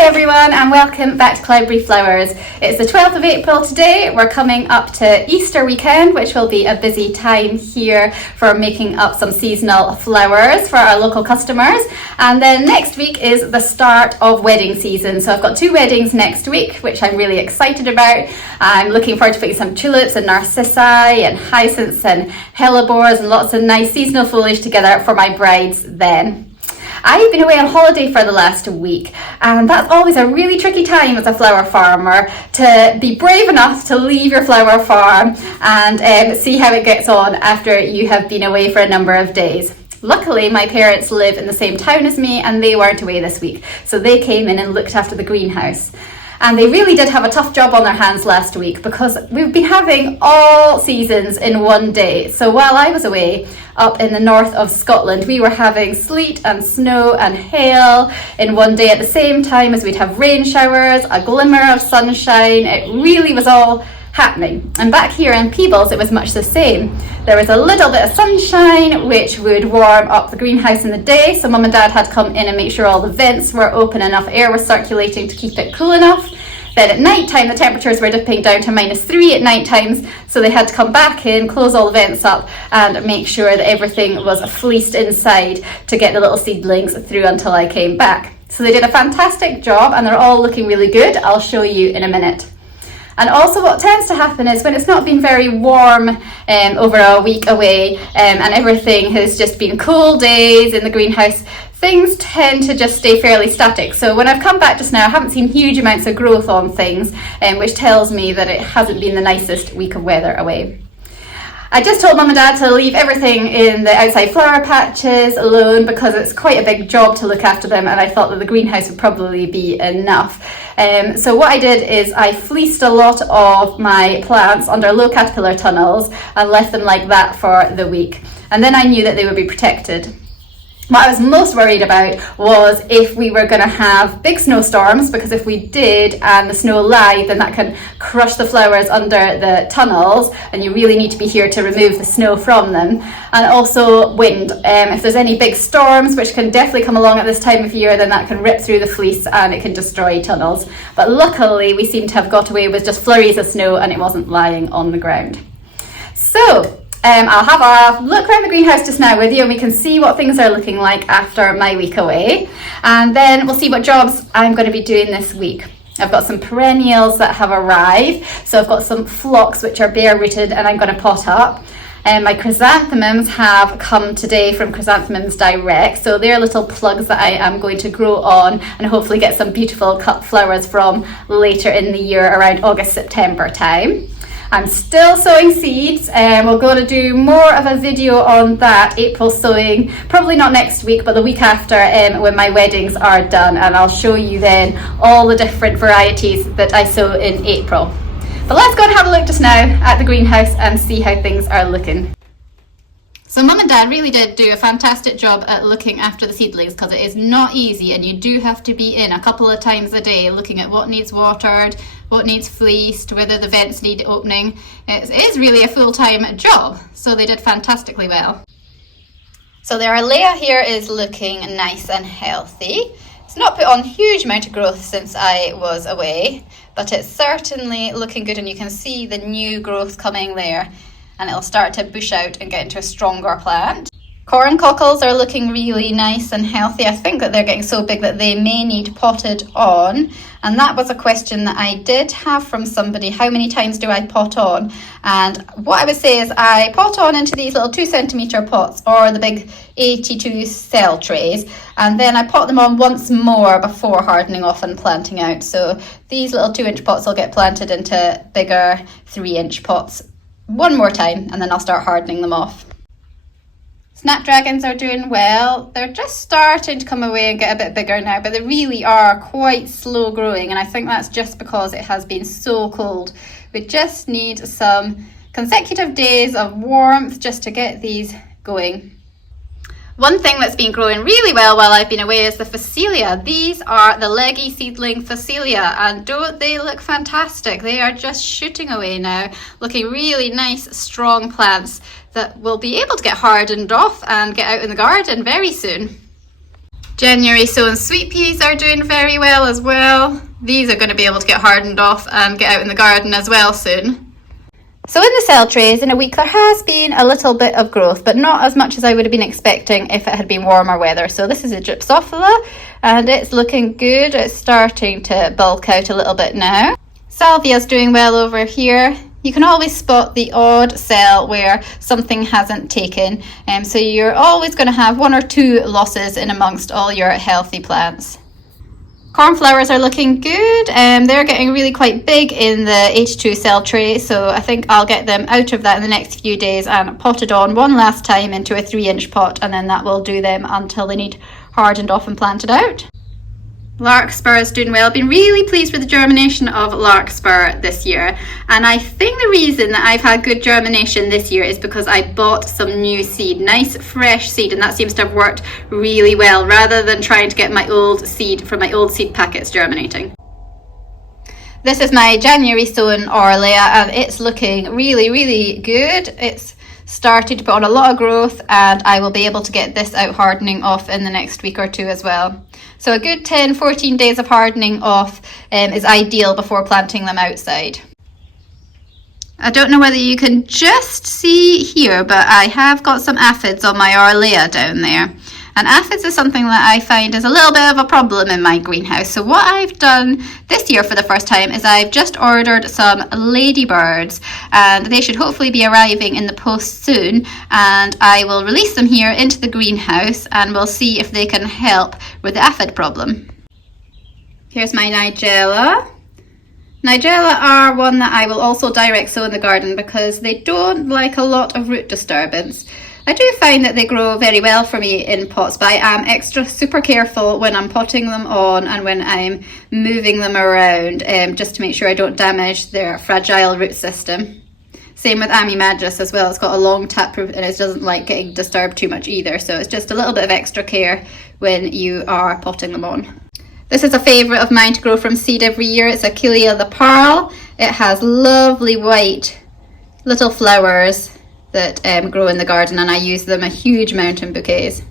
Hi everyone and welcome back to Cloudberry Flowers. It's the 12th of April today. We're coming up to Easter weekend, which will be a busy time here for making up some seasonal flowers for our local customers. And then next week is the start of wedding season. So I've got 2 weddings next week, which I'm really excited about. I'm looking forward to putting some tulips and narcissi and hyacinths and hellebores and lots of nice seasonal foliage together for my brides then. I've been away on holiday for the last week, and that's always a really tricky time as a flower farmer, to be brave enough to leave your flower farm and see how it gets on after you have been away for a number of days. Luckily, my parents live in the same town as me and they weren't away this week, so they came in and looked after the greenhouse. And they really did have a tough job on their hands last week because we've been having all seasons in one day. So while I was away up in the north of Scotland, we were having sleet and snow and hail in one day at the same time as we'd have rain showers, a glimmer of sunshine. It really was all happening. And back here in Peebles, it was much the same. There was a little bit of sunshine which would warm up the greenhouse in the day, so Mum and Dad had to come in and make sure all the vents were open, enough air was circulating to keep it cool enough. Then at night time the temperatures were dipping down to -3 at night times, so they had to come back in, close all the vents up and make sure that everything was fleeced inside to get the little seedlings through until I came back. So they did a fantastic job and they're all looking really good. I'll show you in a minute. And also what tends to happen is when it's not been very warm over a week away and everything has just been cool days in the greenhouse, things tend to just stay fairly static. So when I've come back just now, I haven't seen huge amounts of growth on things, which tells me that it hasn't been the nicest week of weather away. I just told Mum and Dad to leave everything in the outside flower patches alone because it's quite a big job to look after them, and I thought that the greenhouse would probably be enough. So what I did is I fleeced a lot of my plants under low caterpillar tunnels and left them like that for the week. And then I knew that they would be protected. What I was most worried about was if we were going to have big snowstorms, because if we did and the snow lied, then that can crush the flowers under the tunnels and you really need to be here to remove the snow from them. And also wind. If there's any big storms, which can definitely come along at this time of year, then that can rip through the fleece and it can destroy tunnels. But luckily we seem to have got away with just flurries of snow and it wasn't lying on the ground. So I'll have a look around the greenhouse just now with you and we can see what things are looking like after my week away, and then we'll see what jobs I'm going to be doing this week. I've got some perennials that have arrived, so I've got some phlox which are bare rooted and I'm going to pot up. My chrysanthemums have come today from Chrysanthemums Direct, so they're little plugs that I am going to grow on and hopefully get some beautiful cut flowers from later in the year around August-September time. I'm still sowing seeds and we're going to do more of a video on that, April sowing, probably not next week but the week after when my weddings are done, and I'll show you then all the different varieties that I sow in April. But let's go and have a look just now at the greenhouse and see how things are looking. So Mum and Dad really did do a fantastic job at looking after the seedlings because it is not easy and you do have to be in a couple of times a day looking at what needs watered, what needs fleeced, whether the vents need opening. It is really a full-time job, so they did fantastically well. So the Achillea here is looking nice and healthy. It's not put on a huge amount of growth since I was away, but it's certainly looking good and you can see the new growth coming there. And it'll start to bush out and get into a stronger plant. Corn cockles are looking really nice and healthy. I think that they're getting so big that they may need potted on. And that was a question that I did have from somebody. How many times do I pot on? And what I would say is I pot on into these little 2cm pots or the big 82 cell trays. And then I pot them on once more before hardening off and planting out. So these little 2-inch pots will get planted into bigger 3-inch pots one more time and then I'll start hardening them off. Snapdragons are doing well. They're just starting to come away and get a bit bigger now, but they really are quite slow growing, and I think that's just because it has been so cold. We just need some consecutive days of warmth just to get these going. One thing that's been growing really well while I've been away is the Phacelia. These are the leggy seedling Phacelia, and don't they look fantastic? They are just shooting away now, looking really nice, strong plants that will be able to get hardened off and get out in the garden very soon. January sown sweet peas are doing very well as well. These are going to be able to get hardened off and get out in the garden as well soon. So in the cell trays in a week there has been a little bit of growth, but not as much as I would have been expecting if it had been warmer weather. So this is a Gypsophila and it's looking good. It's starting to bulk out a little bit now. Salvia's doing well over here. You can always spot the odd cell where something hasn't taken, so you're always going to have 1 or 2 losses in amongst all your healthy plants. Cornflowers are looking good, they're getting really quite big in the H2 cell tray, so I think I'll get them out of that in the next few days and potted on one last time into a 3-inch pot, and then that will do them until they need hardened off and planted out. Larkspur is doing well. I've been really pleased with the germination of larkspur this year, and I think the reason that I've had good germination this year is because I bought some new seed, nice fresh seed, and that seems to have worked really well rather than trying to get my old seed from my old seed packets germinating. This is my January sown Achillea and it's looking really good. It's started to put on a lot of growth and I will be able to get this out hardening off in the next week or 2 as well. So a good 10-14 days of hardening off is ideal before planting them outside. I don't know whether you can just see here, but I have got some aphids on my Achillea down there. And aphids is something that I find is a little bit of a problem in my greenhouse. So what I've done this year for the first time is I've just ordered some ladybirds and they should hopefully be arriving in the post soon, and I will release them here into the greenhouse and we'll see if they can help with the aphid problem. Here's my Nigella. Nigella are one that I will also direct sow in the garden because they don't like a lot of root disturbance. I do find that they grow very well for me in pots, but I am super careful when I'm potting them on and when I'm moving them around, just to make sure I don't damage their fragile root system. Same with Amimagis as well. It's got a long taproot and it doesn't like getting disturbed too much either, so it's just a little bit of extra care when you are potting them on. This is a favourite of mine to grow from seed every year. It's Achillea the Pearl. It has lovely white little flowers that grow in the garden and I use them a huge amount in bouquets.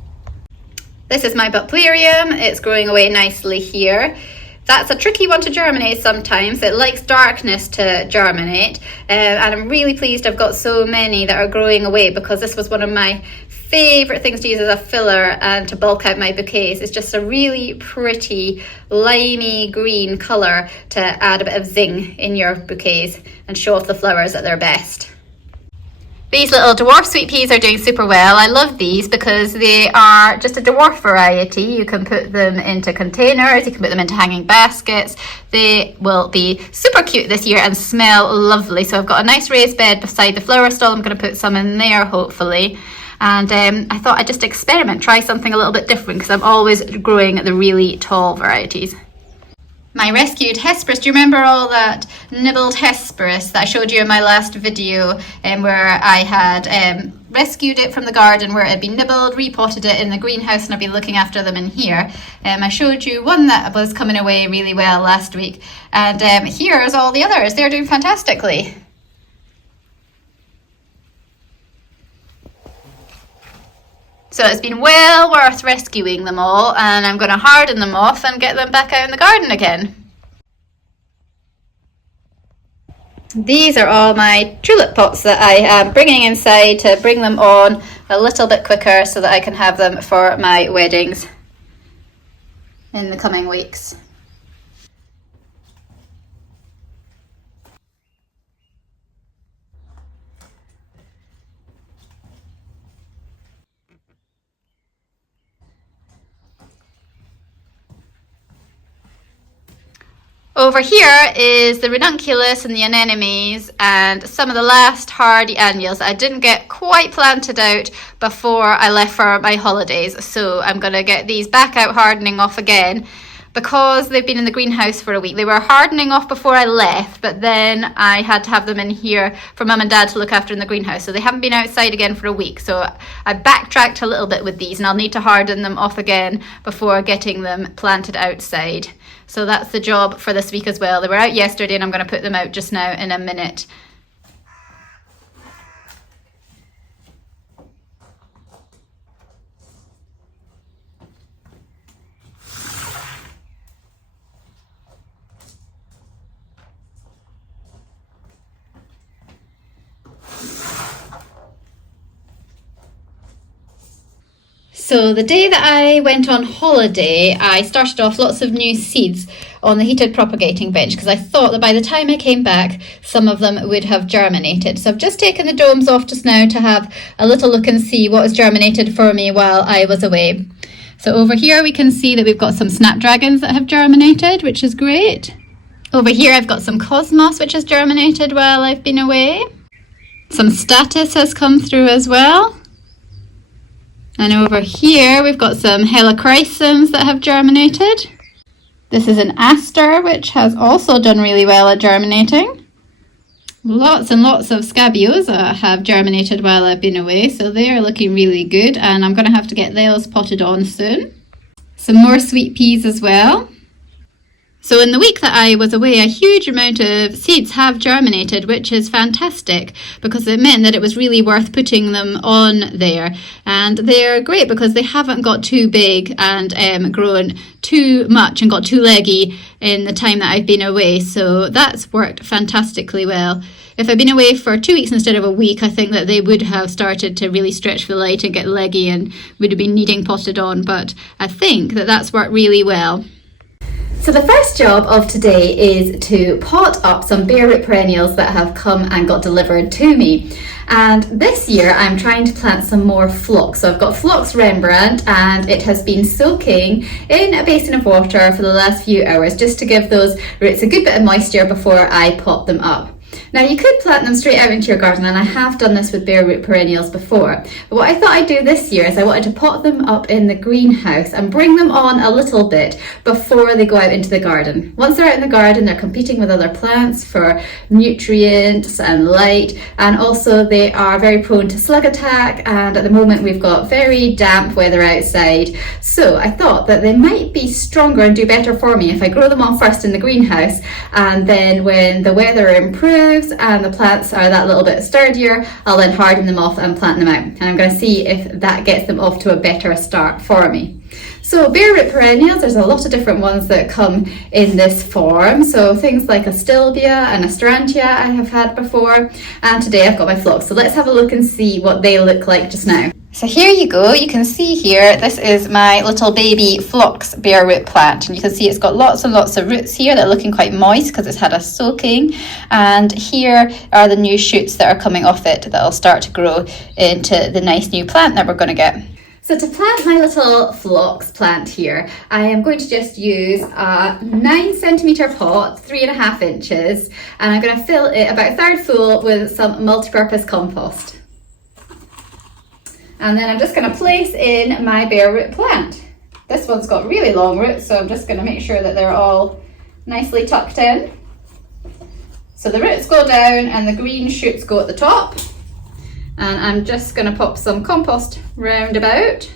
This is my Butlerium. It's growing away nicely here. That's a tricky one to germinate sometimes. It likes darkness to germinate, and I'm really pleased I've got so many that are growing away because this was one of my favourite things to use as a filler and to bulk out my bouquets. It's just a really pretty limey green colour to add a bit of zing in your bouquets and show off the flowers at their best. These little dwarf sweet peas are doing super well. I love these because they are just a dwarf variety. You can put them into containers, you can put them into hanging baskets. They will be super cute this year and smell lovely. So I've got a nice raised bed beside the flower stall. I'm going to put some in there hopefully. And I thought I'd just experiment, try something a little bit different because I'm always growing the really tall varieties. My rescued Hesperus, do you remember all that nibbled Hesperus that I showed you in my last video, where I had rescued it from the garden where it had been nibbled, repotted it in the greenhouse, and I've been looking after them in here. I showed you one that was coming away really well last week, and here's all the others. They're doing fantastically. So it's been well worth rescuing them all, and I'm going to harden them off and get them back out in the garden again. These are all my tulip pots that I am bringing inside to bring them on a little bit quicker so that I can have them for my weddings in the coming weeks. Over here is the ranunculus and the anemones and some of the last hardy annuals that I didn't get quite planted out before I left for my holidays. So I'm going to get these back out hardening off again because they've been in the greenhouse for a week. They were hardening off before I left, but then I had to have them in here for Mum and Dad to look after in the greenhouse. So they haven't been outside again for a week. So I backtracked a little bit with these and I'll need to harden them off again before getting them planted outside. So that's the job for this week as well. They were out yesterday and I'm going to put them out just now in a minute. So the day that I went on holiday, I started off lots of new seeds on the heated propagating bench because I thought that by the time I came back, some of them would have germinated. So I've just taken the domes off just now to have a little look and see what was germinated for me while I was away. So over here we can see that we've got some snapdragons that have germinated, which is great. Over here I've got some cosmos, which has germinated while I've been away. Some status has come through as well. And over here we've got some helichrysums that have germinated. This is an aster which has also done really well at germinating. Lots and lots of scabiosa have germinated while I've been away, so they are looking really good, and I'm going to have to get those potted on soon. Some more sweet peas as well. So in the week that I was away, a huge amount of seeds have germinated, which is fantastic because it meant that it was really worth putting them on there. And they're great because they haven't got too big and grown too much and got too leggy in the time that I've been away. So that's worked fantastically well. If I'd been away for 2 weeks instead of a week, I think that they would have started to really stretch for the light and get leggy and would have been needing potted on. But I think that that's worked really well. So the first job of today is to pot up some bare root perennials that have come and got delivered to me. And this year I'm trying to plant some more phlox. So I've got phlox Rembrandt and it has been soaking in a basin of water for the last few hours just to give those roots a good bit of moisture before I pot them up. Now you could plant them straight out into your garden, and I have done this with bare root perennials before, but what I thought I'd do this year is I wanted to pot them up in the greenhouse and bring them on a little bit before they go out into the garden. Once they're out in the garden, they're competing with other plants for nutrients and light, and also they are very prone to slug attack, and at the moment we've got very damp weather outside, so I thought that they might be stronger and do better for me if I grow them on first in the greenhouse, and then when the weather improves and the plants are that little bit sturdier, I'll then harden them off and plant them out, and I'm going to see if that gets them off to a better start for me. So bare root perennials, there's a lot of different ones that come in this form, so things like Astilbia and Astrantia I have had before, and today I've got my phlox, so let's have a look and see what they look like just now. So here you go, you can see here, this is my little baby phlox bare root plant, and you can see it's got lots and lots of roots here that are looking quite moist because it's had a soaking, and here are the new shoots that are coming off it that will start to grow into the nice new plant that we're going to get. So to plant my little phlox plant here, I am going to just use a 9 centimetre pot, 3.5 inches, and I'm going to fill it about a third full with some multi-purpose compost. And then I'm just going to place in my bare root plant. This one's got really long roots, so I'm just going to make sure that they're all nicely tucked in. So the roots go down and the green shoots go at the top. And I'm just going to pop some compost round about.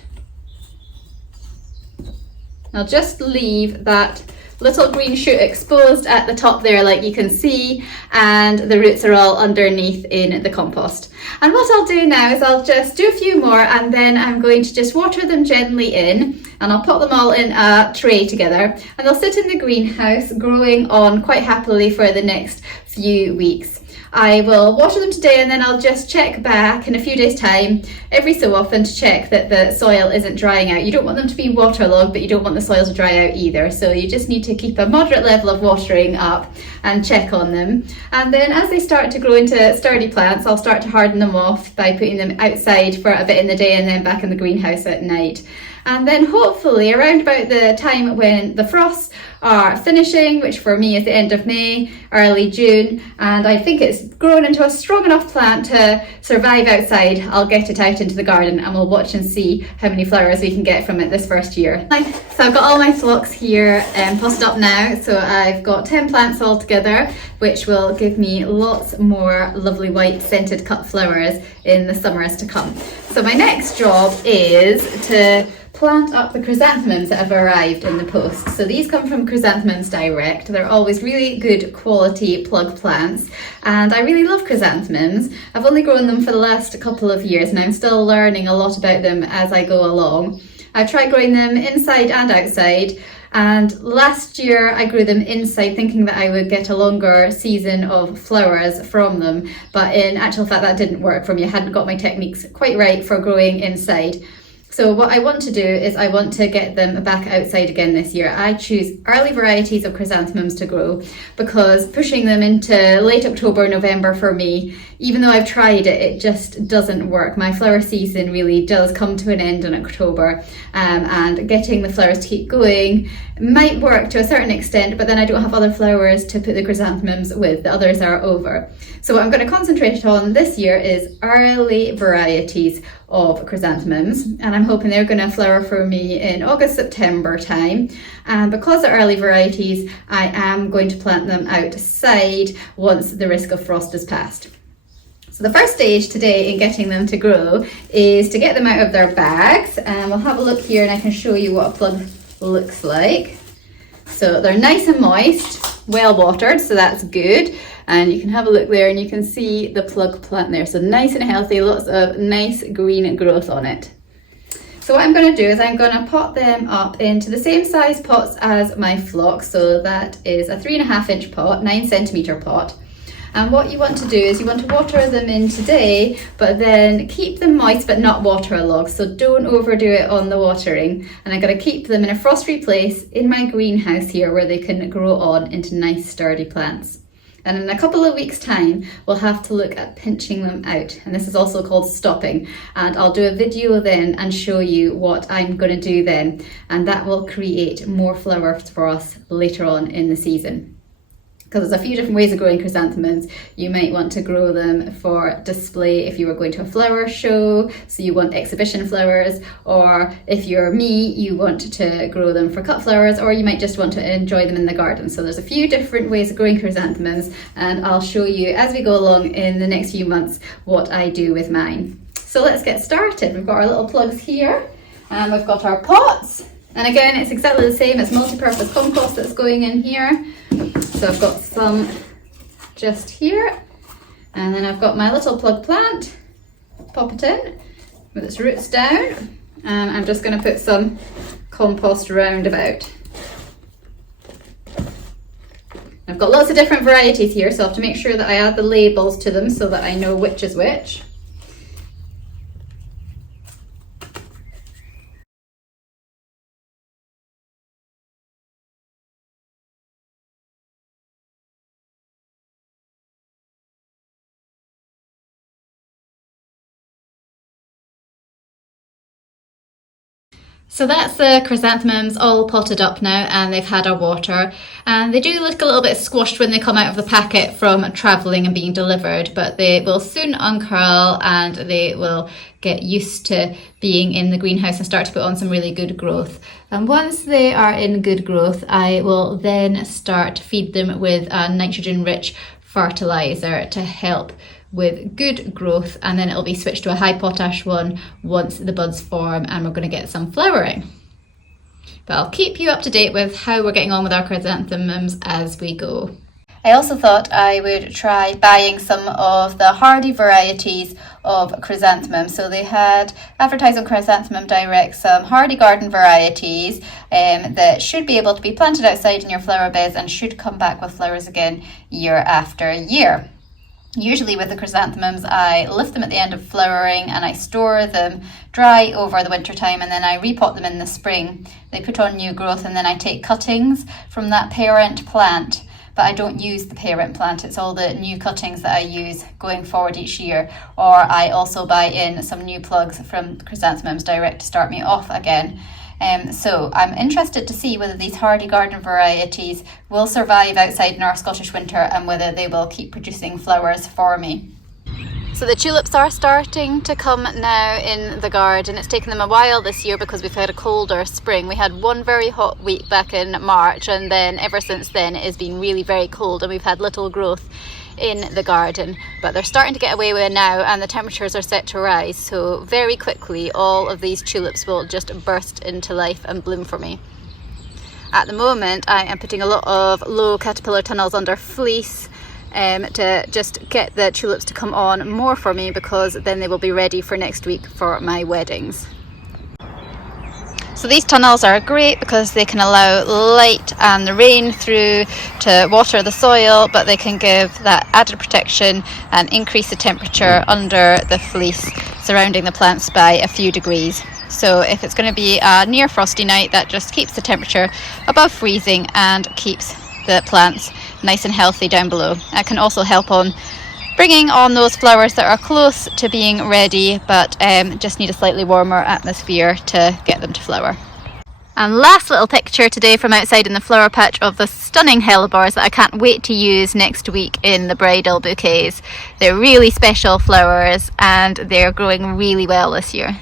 I'll just leave that little green shoot exposed at the top there like you can see, and the roots are all underneath in the compost. And what I'll do now is I'll just do a few more, and then I'm going to just water them gently in, and I'll put them all in a tray together, and they'll sit in the greenhouse growing on quite happily for the next few weeks. I will water them today, and then I'll just check back in a few days' time every so often to check that the soil isn't drying out. You don't want them to be waterlogged, but you don't want the soil to dry out either. So you just need to keep a moderate level of watering up and check on them. And then as they start to grow into sturdy plants, I'll start to harden them off by putting them outside for a bit in the day and then back in the greenhouse at night. And then hopefully around about the time when the frosts are finishing, which for me is the end of May, early June, and I think it's grown into a strong enough plant to survive outside, I'll get it out into the garden and we'll watch and see how many flowers we can get from it this first year. So I've got all my phlox here potted up now, so I've got 10 plants all together, which will give me lots more lovely white scented cut flowers in the summers to come. So my next job is to plant up the chrysanthemums that have arrived in the post. So these come from Chrysanthemums Direct. They're always really good quality plug plants, and I really love chrysanthemums. I've only grown them for the last couple of years and I'm still learning a lot about them as I go along. I've tried growing them inside and outside, and last year I grew them inside thinking that I would get a longer season of flowers from them, but in actual fact that didn't work for me. I hadn't got my techniques quite right for growing inside. So what I want to do is I want to get them back outside again this year. I choose early varieties of chrysanthemums to grow because pushing them into late October, November for me, even though I've tried it, it just doesn't work. My flower season really does come to an end in October, and getting the flowers to keep going might work to a certain extent, but then I don't have other flowers to put the chrysanthemums with. The others are over. So what I'm going to concentrate on this year is early varieties of chrysanthemums, and I'm hoping they're going to flower for me in August, September time. And because they're early varieties, I am going to plant them outside once the risk of frost is past. So the first stage today in getting them to grow is to get them out of their bags, and we'll have a look here and I can show you what a plug looks like. So they're nice and moist, well watered, so that's good. And you can have a look there and you can see the plug plant there. So nice and healthy, lots of nice green growth on it. So what I'm going to do is I'm going to pot them up into the same size pots as my phlox. So that is a 3.5-inch pot, 9cm pot. And what you want to do is you want to water them in today, but then keep them moist but not waterlogged. So don't overdo it on the watering. And I'm going to keep them in a frost-free place in my greenhouse here where they can grow on into nice sturdy plants. And in a couple of weeks' time, we'll have to look at pinching them out. And this is also called stopping. And I'll do a video then and show you what I'm going to do then. And that will create more flowers for us later on in the season. Because there's a few different ways of growing chrysanthemums. You might want to grow them for display if you were going to a flower show, so you want exhibition flowers, or if you're me, you want to grow them for cut flowers, or you might just want to enjoy them in the garden. So there's a few different ways of growing chrysanthemums, and I'll show you as we go along in the next few months what I do with mine. So let's get started. We've got our little plugs here, and we've got our pots. And again, it's exactly the same. It's multi-purpose compost that's going in here. So I've got some just here, and then I've got my little plug plant. Pop it in with its roots down, and I'm just going to put some compost round about. I've got lots of different varieties here, so I have to make sure that I add the labels to them so that I know which is which. So that's the chrysanthemums all potted up now, and they've had a water, and they do look a little bit squashed when they come out of the packet from travelling and being delivered, but they will soon uncurl and they will get used to being in the greenhouse and start to put on some really good growth. And once they are in good growth, I will then start to feed them with a nitrogen-rich fertiliser to help with good growth, and then it'll be switched to a high potash one once the buds form and we're going to get some flowering. But I'll keep you up to date with how we're getting on with our chrysanthemums as we go. I also thought I would try buying some of the hardy varieties of chrysanthemum. So they had advertised on Chrysanthemum Direct some hardy garden varieties that should be able to be planted outside in your flower beds and should come back with flowers again year after year. Usually with the chrysanthemums, I lift them at the end of flowering and I store them dry over the winter time, and then I repot them in the spring. They put on new growth, and then I take cuttings from that parent plant, but I don't use the parent plant. It's all the new cuttings that I use going forward each year, or I also buy in some new plugs from Chrysanthemums Direct to start me off again. So I'm interested to see whether these hardy garden varieties will survive outside in our Scottish winter and whether they will keep producing flowers for me. So the tulips are starting to come now in the garden. It's taken them a while this year because we've had a colder spring. We had one very hot week back in March, and then ever since then it has been really very cold and we've had little growth in the garden, but they're starting to get away with it now, and the temperatures are set to rise, so very quickly all of these tulips will just burst into life and bloom for me. At the moment I am putting a lot of low caterpillar tunnels under fleece to just get the tulips to come on more for me, because then they will be ready for next week for my weddings. So these tunnels are great because they can allow light and the rain through to water the soil, but they can give that added protection and increase the temperature under the fleece surrounding the plants by a few degrees. So if it's going to be a near frosty night, that just keeps the temperature above freezing and keeps the plants nice and healthy down below. That can also help on bringing on those flowers that are close to being ready but just need a slightly warmer atmosphere to get them to flower. And last little picture today from outside in the flower patch of the stunning hellebores that I can't wait to use next week in the bridal bouquets. They're really special flowers and they're growing really well this year.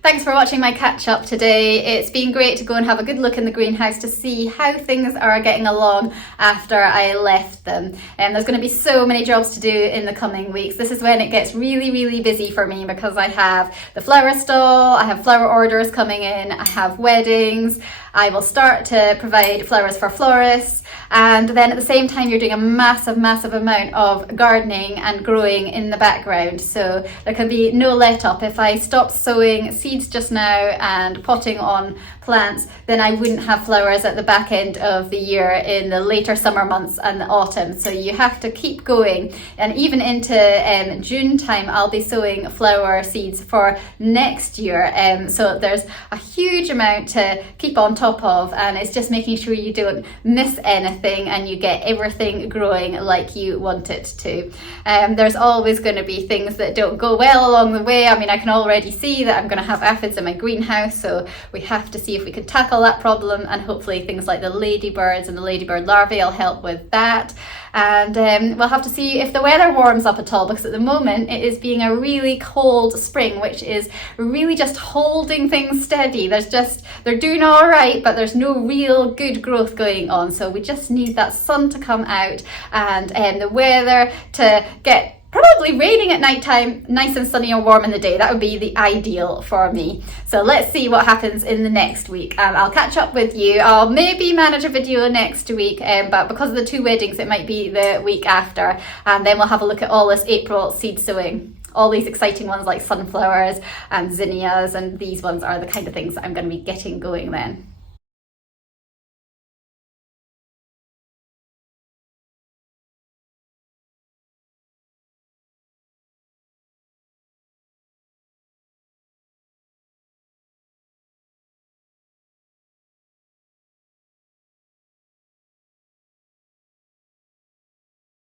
Thanks for watching my catch up today. It's been great to go and have a good look in the greenhouse to see how things are getting along after I left them. There's going to be so many jobs to do in the coming weeks. This is when it gets really busy for me because I have the flower stall, I have flower orders coming in, I have weddings, I will start to provide flowers for florists, and then at the same time you're doing a massive amount of gardening and growing in the background, so there can be no let up. If I stopped sowing seeds just now and potting on plants, then I wouldn't have flowers at the back end of the year in the later summer months and the autumn. So you have to keep going, and even into June time I'll be sowing flower seeds for next year, so there's a huge amount to keep on top of, and it's just making sure you don't miss anything and you get everything growing like you want it to. There's always going to be things that don't go well along the way. I mean, I can already see that I'm going to have aphids in my greenhouse, so we have to see if we can tackle that problem, and hopefully things like the ladybirds and the ladybird larvae will help with that. And we'll have to see if the weather warms up at all, because at the moment it is being a really cold spring, which is really just holding things steady. They're doing all right, but there's no real good growth going on. So we just need that sun to come out and the weather to get probably raining at night time, nice and sunny or warm in the day. That would be the ideal for me. So let's see what happens in the next week. I'll catch up with you. I'll maybe manage a video next week, but because of the 2 weddings, it might be the week after. And then we'll have a look at all this April seed sowing. All these exciting ones like sunflowers and zinnias, and these ones are the kind of things that I'm going to be getting going then.